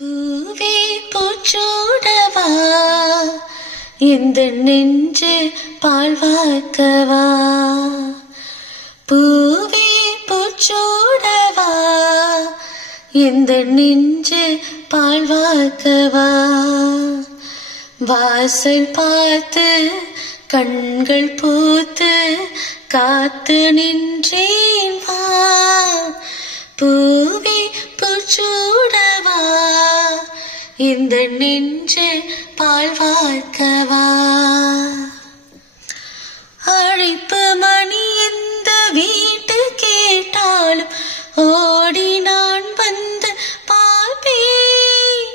பூவே பூச்சூடவா இந்த நெஞ்சு பால் வார்க்கவா. பூவே பூச்சூடவா இந்த நெஞ்சு பால் வார்க்கவா. வாசல் பார்த்து கண்கள் பூத்து காத்து நின்றேன் வா. பூவே பூச்சூடவா இந்த நெஞ்சு பால் வார்க்கவா. அழைப்பு மணி எந்த வீட்டு கேட்டாலும் ஓடி நான் வந்து பார்ப்பேன்.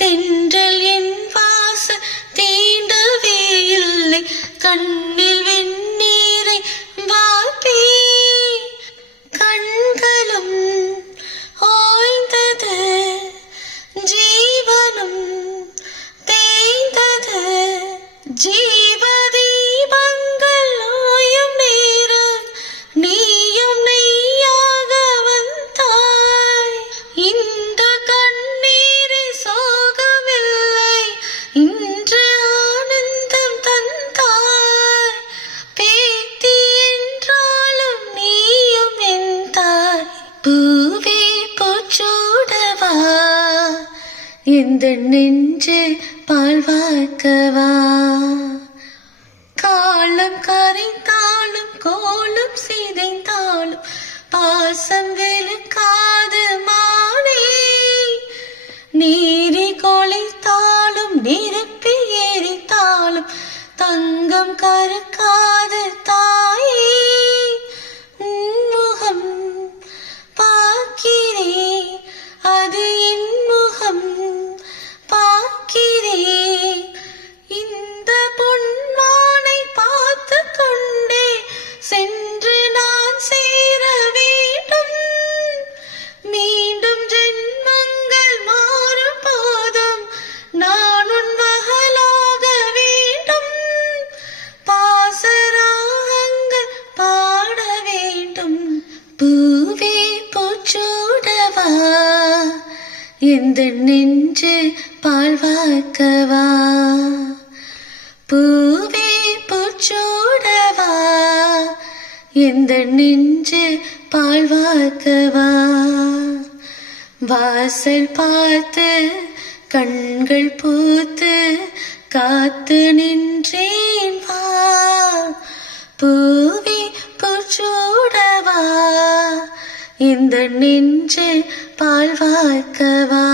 தென்றல் என் வாசல் தீண்டவே இல்லை, கண்ணில் வெந்நீரை வார்ப்பேன். கண்களும் ஓய்ந்தது, ஜீவனும் தேய்ந்தது. ஜீவதீபங்கள் ஓயும் நேரம் நீயும் நெய்யாக வந்தாய். இந்த கண்ணீரில் சோகமில்லை, இன்று ஆனந்தம் தந்தாய். பேத்தி என்றாலும் நீயும் என் தாய். பூவே பூச்சூடவா இந்த நெஞ்சு பால் வார்க்கவா. காலம் கரைந்தாலும் கோலம் சிதைந்தாலும் பாசம் வெளுக்காது மானே. நீரி கொலைத்தாலும் நெருப்பி எரித்தாலும் தங்கம் கருக்காது தாயே. முகம் பார்க்கிறேன், அது என் முகம் பார்க்கிறேன். இந்த பொன்மானை பார்த்து கொண்டே சென்று நான் சேர வேண்டும். மீண்டும் ஜென்மங்கள் மாறும் போதும் நான் உன் மகளாக வேண்டும். பாசராகங்கள் பாட வேண்டும். பூவே பூச்சூடவா இந்த நெஞ்சு பால் வார்க்கவா. பூவே பூச்சூடவா இந்த நெஞ்சு பால் வார்க்கவா. வாசல் பார்த்து கண்கள் பூத்து காத்து நின்றேன் வா. பூவே பூச்சூடவா இந்த நெஞ்சு பால் வார்க்கவா.